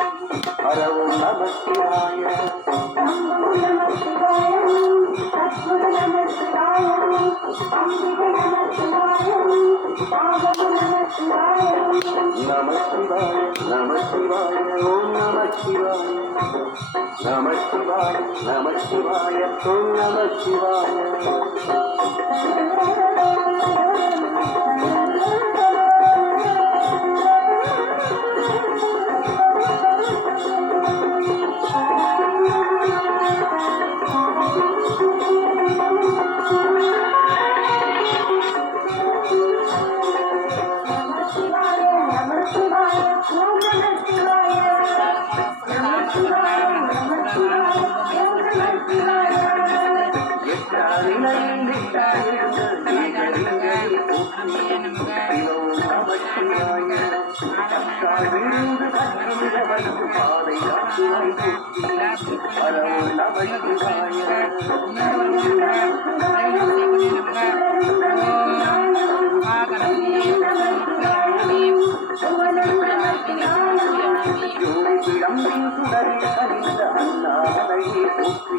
హర నమ శివాయ నమ శివాయ నమ శివాయ నమ శివాయ నమ శివాయ నమ శివాయ నమ శివాయ ఓం నమ శివాయ నమ శివాయ నమ శివాయ ఓం నమ శివాయ. காட்டுவாய அலங்காவிருந்து கண்ணுள்ளவனுக்கு பாதை காட்டுவாய் பரவுள்ளவனுக்கு யோகிடம் பின் சுடரில் அறிந்த அண்ணாமலையே போற்றி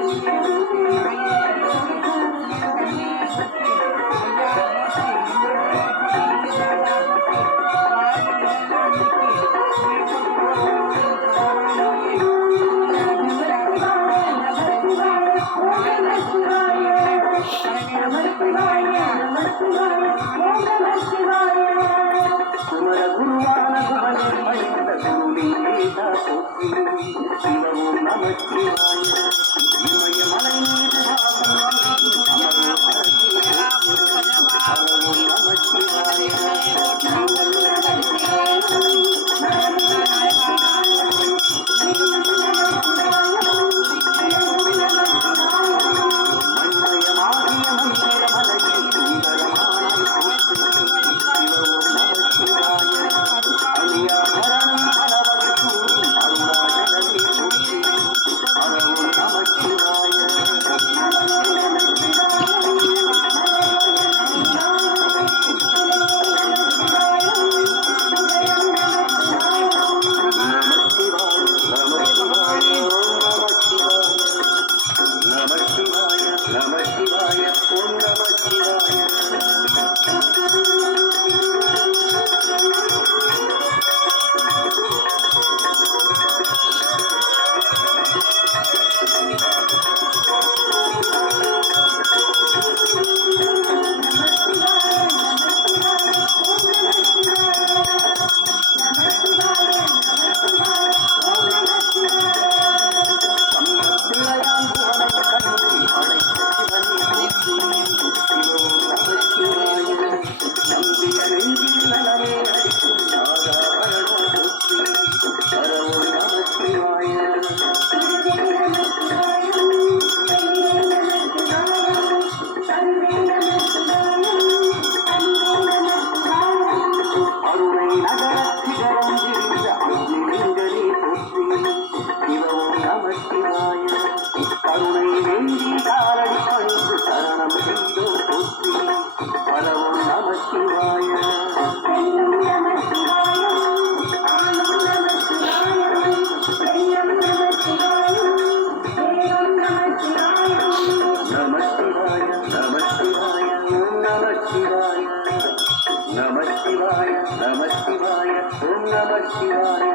Namaskar.